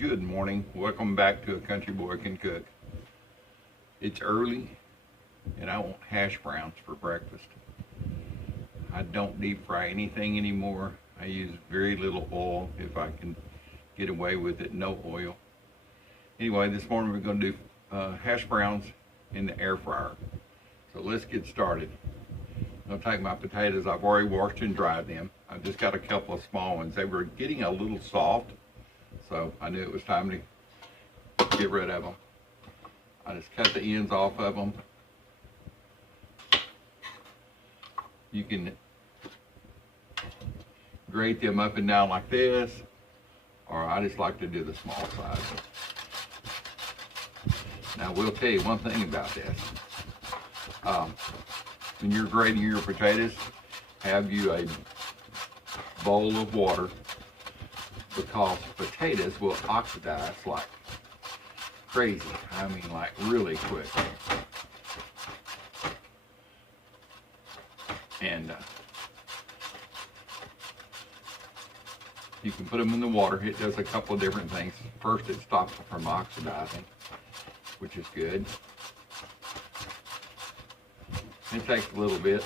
Good morning. Welcome back to A Country Boy Can Cook. It's early and I want hash browns for breakfast. I don't deep fry anything anymore. I use very little oil if I can get away with it, no oil. Anyway, this morning we're going to do hash browns in the air fryer. So let's get started. I'll take my potatoes. I've already washed and dried them. I've just got a couple of small ones. They were getting a little soft, so I knew it was time to get rid of them. I just cut the ends off of them. You can grate them up and down like this, or I just like to do the small size. Now, we'll tell you one thing about this. When you're grating your potatoes, have you a bowl of water, because potatoes will oxidize like crazy. I mean, like really quick. And you can put them in the water. It does a couple of different things. First, it stops them from oxidizing, which is good. It takes a little bit.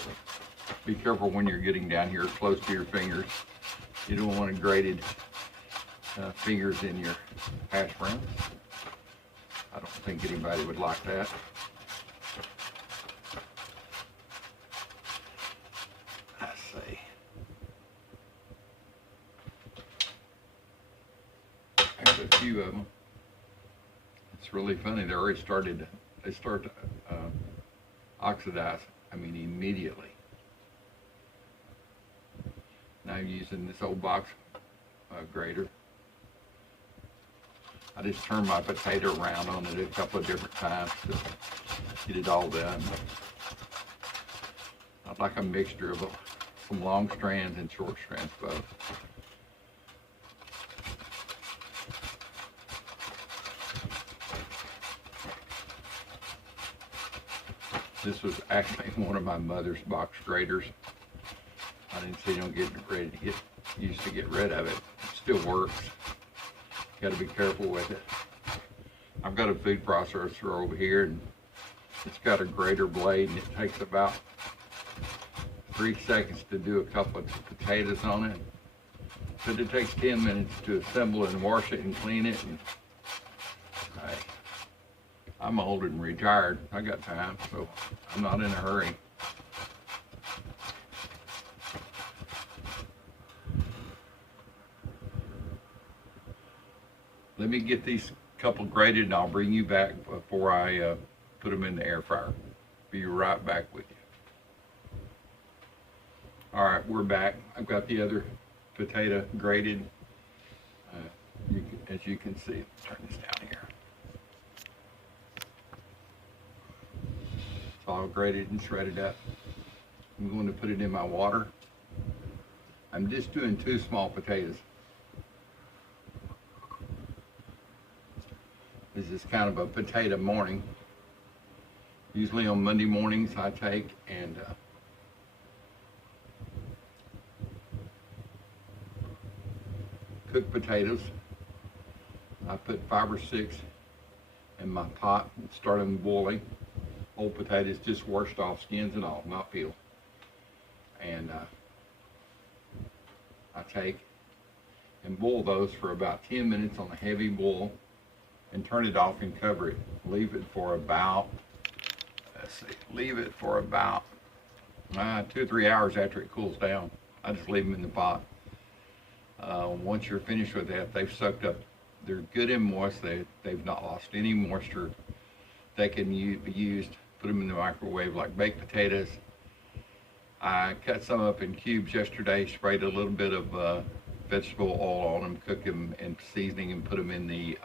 Be careful when you're getting down here close to your fingers. You don't want grated fingers in your hash browns. I don't think anybody would like that. Let's see. There's a few of them. It's really funny. They already start to oxidize. I mean, immediately. Now I'm using this old box grater. I just turn my potato around on it a couple of different times to get it all done. I'd like a mixture of some long strands and short strands both. This was actually one of my mother's box graters. I didn't see them getting ready to get used to get rid of it. It still works. Got to be careful with it. I've got a food processor over here, and it's got a grater blade, and it takes about 3 seconds to do a couple of potatoes on it. But it takes 10 minutes to assemble and wash it and clean it. And I'm old and retired. I got time, so I'm not in a hurry. Let me get these couple grated and I'll bring you back before I put them in the air fryer. Be right back with you. All right, we're back. I've got the other potato grated. As you can see, turn this down here. It's all grated and shredded up. I'm going to put it in my water. I'm just doing 2 small potatoes. This is kind of a potato morning. Usually on Monday mornings I take and cook potatoes. I put 5 or 6 in my pot and start them boiling. Old potatoes, just washed off, skins and all, not peeled. And I take and boil those for about 10 minutes on a heavy boil, and turn it off and cover it. Leave it for about, leave it for about 2 or 3 hours after it cools down. I just leave them in the pot. Once you're finished with that, they've soaked up. They're good and moist. They've not lost any moisture. They can be used. Put them in the microwave like baked potatoes. I cut some up in cubes yesterday, sprayed a little bit of vegetable oil on them, cooked them in seasoning, and put them in the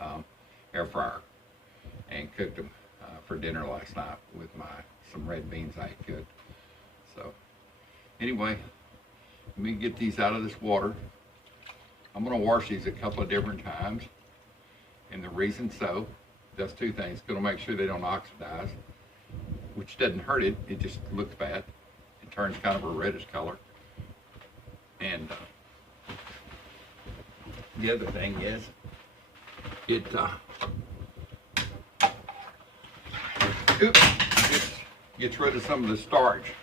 air fryer and cooked them for dinner last night with some red beans I had cooked. So anyway, let me get these out of this water. I'm going to wash these a couple of different times, and the reason so, does 2 things. Going to make sure they don't oxidize, which doesn't hurt it. It just looks bad. It turns kind of a reddish color. And the other thing is, it oops, gets rid of some of the starch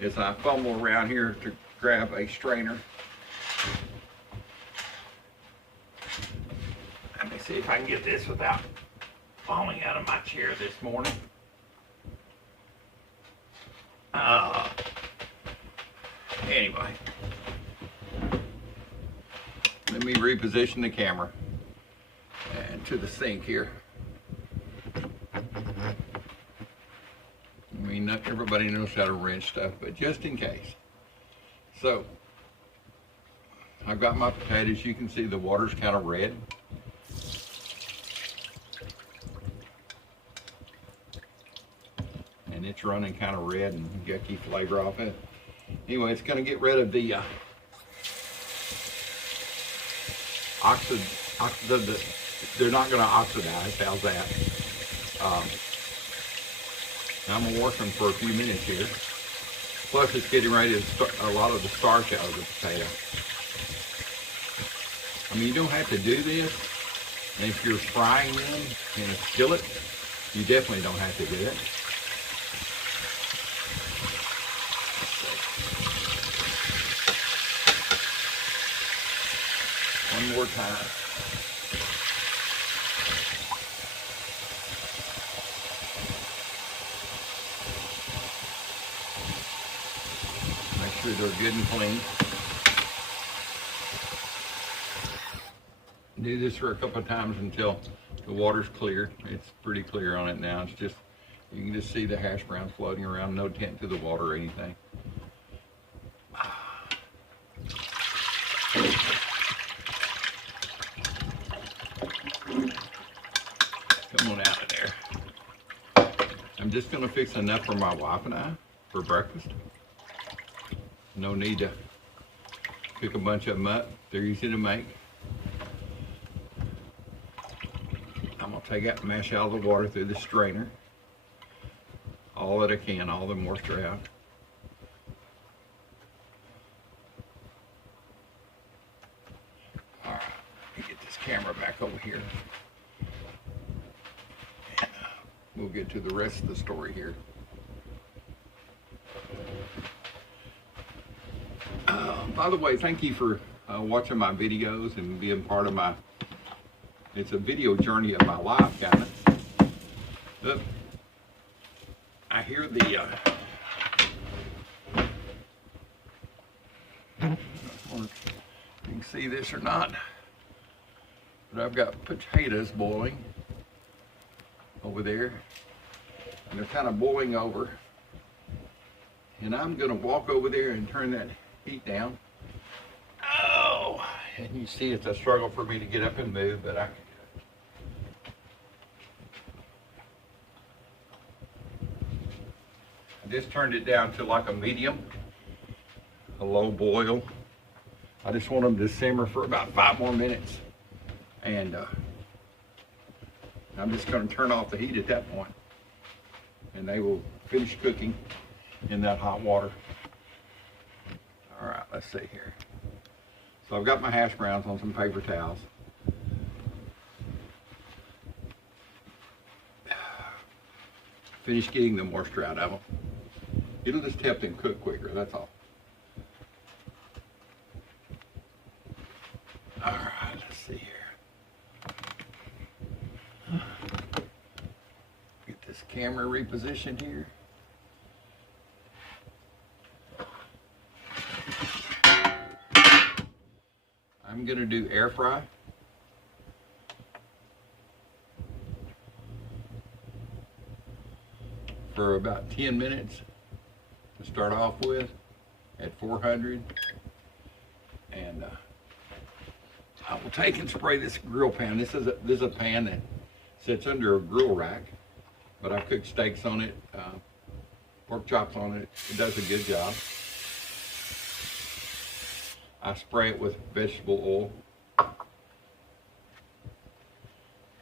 as I fumble around here to grab a strainer. Let me see if I can get this without falling out of my chair this morning. Anyway, let me reposition the camera and to the sink here. I mean, not everybody knows how to rinse stuff, but just in case. So, I've got my potatoes. You can see the water's kind of red. And it's running kind of red and yucky flavor off it. Anyway, it's going to get rid of the they're not going to oxidize. How's that? I'm going to work them for a few minutes here. Plus, it's getting ready to start a lot of the starch out of the potato. I mean, you don't have to do this. And if you're frying them in a skillet, you definitely don't have to do it. One more time. Make sure they're good and clean. Do this for a couple of times until the water's clear. It's pretty clear on it now. It's just, you can just see the hash browns floating around, no tint to the water or anything. Come on out of there. I'm just gonna fix enough for my wife and I for breakfast. No need to pick a bunch of them up. They're easy to make. I'm gonna take out, mash out the water through the strainer. All that I can, all the moisture out. All right, let me get this camera back over here. And we'll get to the rest of the story here. By the way, thank you for watching my videos and being part of my, it's a video journey of my life, kind of. Look, I hear the, you can see this or not, but I've got potatoes boiling over there, and they're kind of boiling over. And I'm gonna walk over there and turn that heat down. Oh, and you see it's a struggle for me to get up and move, but I can. I just turned it down to like a medium, a low boil. I just want them to simmer for about 5 more minutes. And I'm just gonna turn off the heat at that point, and they will finish cooking in that hot water. All right, let's see here. So I've got my hash browns on some paper towels. Finish getting the moisture out of them. It'll just help them cook quicker, that's all. All right, let's see here. Get this camera repositioned here. I'm gonna do air fry. For about 10 minutes to start off with at 400. And I will take and spray this grill pan. This is a pan that sits under a grill rack, but I cook steaks on it, pork chops on it. It does a good job. I spray it with vegetable oil.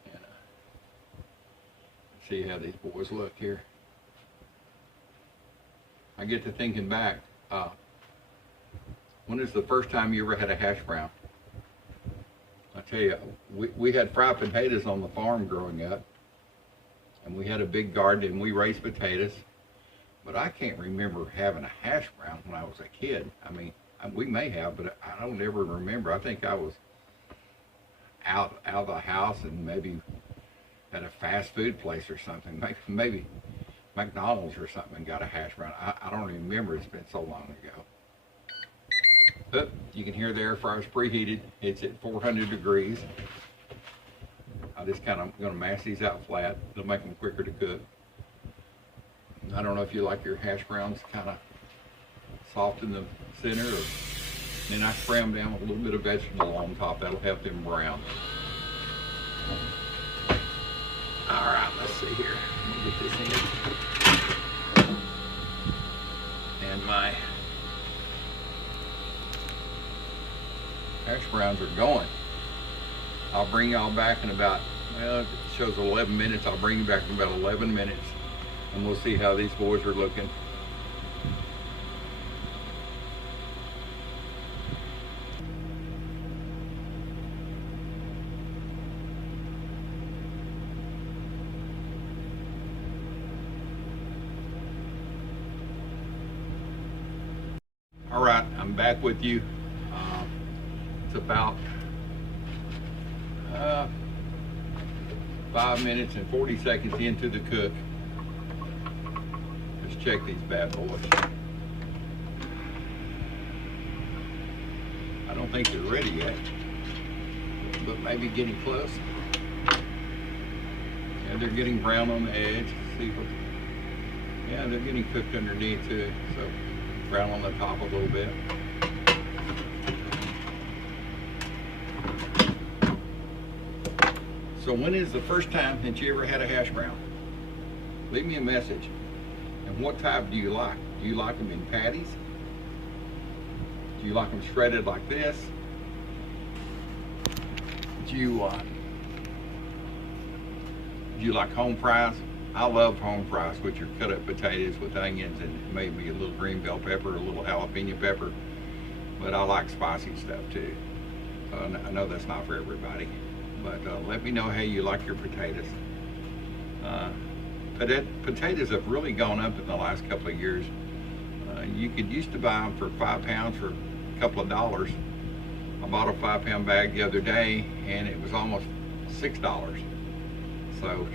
And see how these boys look here. I get to thinking back, when is the first time you ever had a hash brown? tell you, we had fried potatoes on the farm growing up, and we had a big garden and we raised potatoes, but I can't remember having a hash brown when I was a kid. I mean, we may have, but I don't ever remember. I think I was out of the house and maybe at a fast food place or something, maybe McDonald's or something, and got a hash brown. I don't even remember. It's been so long ago. But you can hear the air fryer's preheated. It's at 400 degrees. I just kind of going to mash these out flat. It'll make them quicker to cook. I don't know if you like your hash browns kind of soft in the center, or then I spray them down with a little bit of vegetable on top. That'll help them brown. All right, let's see here. Let me get this in. And my hash browns are going. I'll bring y'all back in about, well, it shows 11 minutes. I'll bring you back in about 11 minutes, and we'll see how these boys are looking. All right, I'm back with you. It's about 5 minutes and 40 seconds into the cook. Let's check these bad boys. I don't think they're ready yet, but maybe getting close. Yeah, they're getting brown on the edge. See what? Yeah, they're getting cooked underneath too. So brown on the top a little bit. So when is the first time that you ever had a hash brown? Leave me a message. And what type do you like? Do you like them in patties? Do you like them shredded like this? Do you like home fries? I love home fries, which are cut up potatoes with onions and maybe a little green bell pepper, a little jalapeno pepper. But I like spicy stuff too. I know that's not for everybody. But let me know how you like your potatoes. Potatoes have really gone up in the last couple of years. You could used to buy them for 5 pounds for a couple of dollars. I bought a 5-pound bag the other day and it was almost $6. So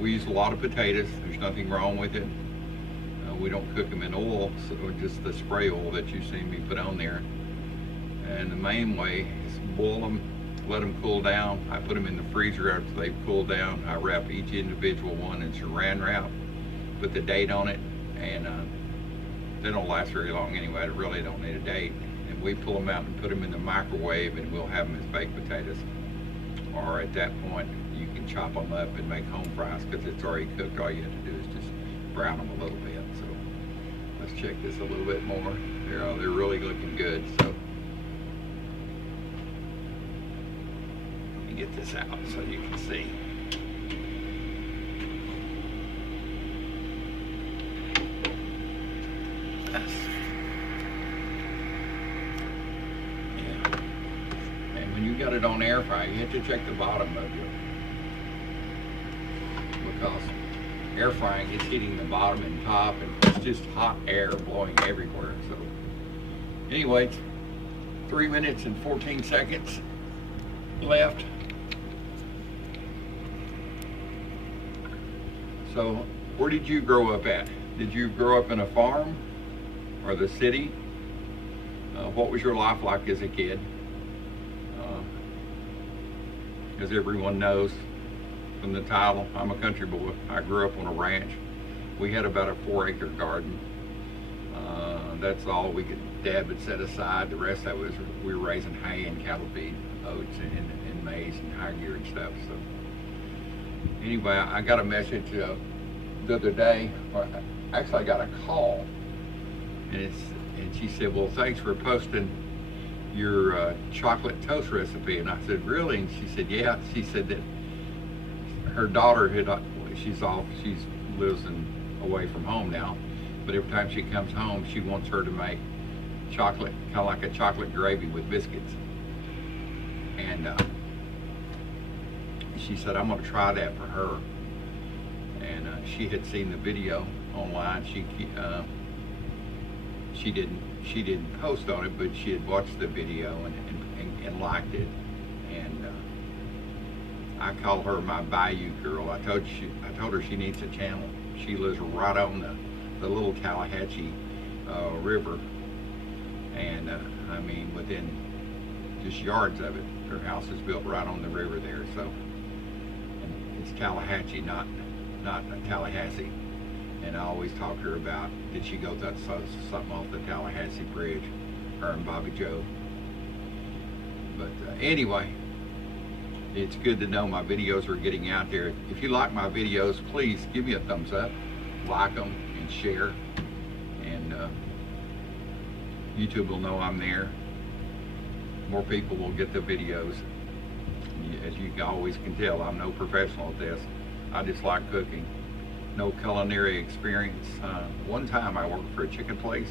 we use a lot of potatoes. There's nothing wrong with it. We don't cook them in oil, so just the spray oil that you see me put on there. And the main way is boil them, let them cool down. I put them in the freezer after they've cooled down. I wrap each individual one in saran wrap, put the date on it, and they don't last very long anyway. They really don't need a date. And we pull them out and put them in the microwave, and we'll have them as baked potatoes. Or at that point, you can chop them up and make home fries because it's already cooked. All you have to do is just brown them a little bit. So let's check this a little bit more. They're really looking good. So get this out so you can see. Yes. Yeah. And when you got it on air fryer, you have to check the bottom of it, because air frying is hitting the bottom and top, and it's just hot air blowing everywhere. So anyway, 3 minutes and 14 seconds left. So, where did you grow up at? Did you grow up in a farm or the city? What was your life like as a kid? As everyone knows from the title, I'm a country boy. I grew up on a ranch. We had about a 4-acre garden. That's all Dad would set aside. The rest of it was we were raising hay and cattle feed, oats and maize and high gear and stuff. So anyway, I got a message the other day, or actually I got a call, and she said, well, thanks for posting your chocolate toast recipe. And I said, really? And she said, yeah. She said that her daughter she lives away from home now, but every time she comes home, she wants her to make chocolate, kind of like a chocolate gravy with biscuits. And she said, I'm going to try that for her. And she had seen the video online. She didn't post on it, but she had watched the video and liked it. And I call her my Bayou girl. I told her she needs a channel. She lives right on the little Tallahatchie river, and I mean within just yards of it. Her house is built right on the river there, so and it's Tallahatchie, not Tallahassee. And I always talk to her about, did she go through something off the Tallahassee Bridge, her and Bobby Joe. But anyway, it's good to know my videos are getting out there. If you like my videos, please give me a thumbs up, like them, and share. And YouTube will know I'm there. More people will get the videos. As you always can tell, I'm no professional at this. I just like cooking. No culinary experience. One time I worked for a chicken place.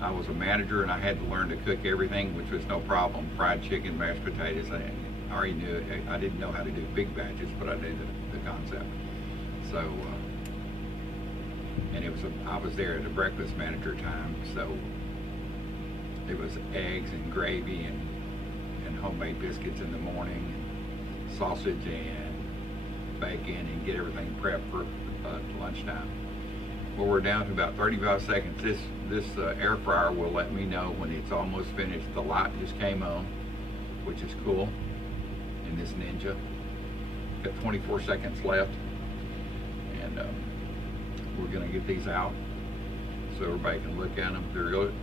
I was a manager and I had to learn to cook everything, which was no problem. Fried chicken, mashed potatoes. I already knew it. I didn't know how to do big batches, but I knew the concept. So, and I was there at a breakfast manager time, so it was eggs and gravy and homemade biscuits in the morning, sausage and bacon, and get everything prepped for lunchtime. Well, we're down to about 35 seconds. This air fryer will let me know when it's almost finished. The light just came on, which is cool. In this Ninja, got 24 seconds left, and we're gonna get these out so everybody can look at them.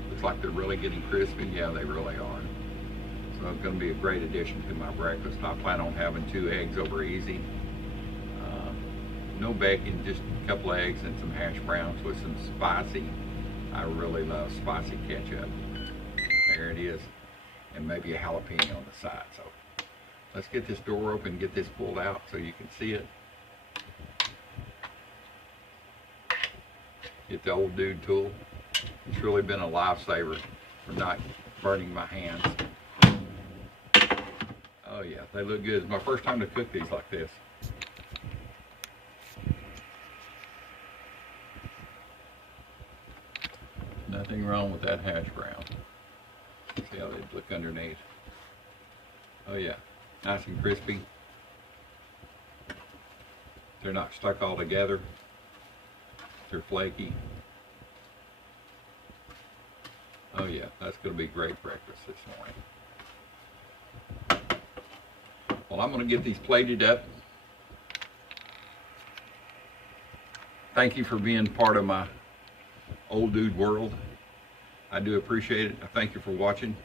Looks like they're really getting crispy. Yeah, they really are. So it's gonna be a great addition to my breakfast. I plan on having 2 eggs over easy. No bacon, just a couple eggs and some hash browns with some spicy. I really love spicy ketchup. There it is, and maybe a jalapeno on the side. So let's get this door open, get this pulled out so you can see it. Get the old dude tool. It's really been a lifesaver for not burning my hands. Oh yeah, they look good. It's my first time to cook these like this. Nothing wrong with that hash brown. See how they look underneath. Oh yeah, nice and crispy. They're not stuck all together. They're flaky. Oh yeah, that's going to be great breakfast this morning. Well, I'm going to get these plated up. Thank you for being part of my old dude world. I do appreciate it. I thank you for watching.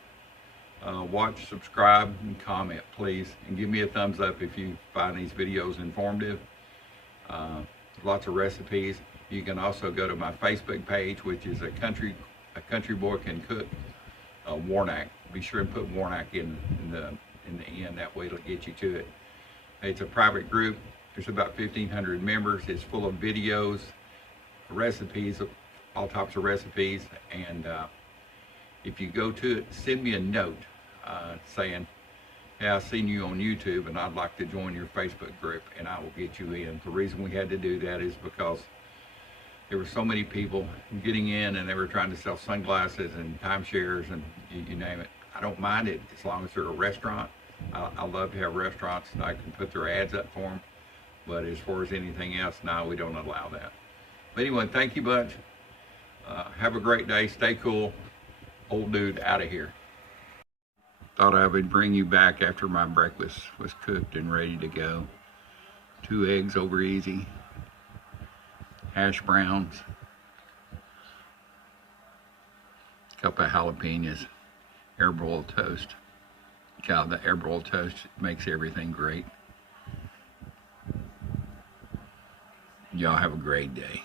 Watch, subscribe, and comment, please. And give me a thumbs up if you find these videos informative. Lots of recipes. You can also go to my Facebook page, which is a country boy can cook, Warnack. Be sure and put Warnack in the end. That way it'll get you to it. It's a private group. There's about 1,500 members. It's full of videos, recipes, all types of recipes. And if you go to it, send me a note saying, hey, I've seen you on YouTube and I'd like to join your Facebook group, and I will get you in. The reason we had to do that is because there were so many people getting in and they were trying to sell sunglasses and timeshares and you name it. I don't mind it as long as they're a restaurant. I love to have restaurants and I can put their ads up for them. But as far as anything else, no, we don't allow that. But anyway, thank you much. Have a great day. Stay cool. Old dude out of here. Thought I would bring you back after my breakfast was cooked and ready to go. 2 eggs over easy. Hash browns. A cup of jalapenos. Air broiled toast. God, the air broiled toast makes everything great. Y'all have a great day.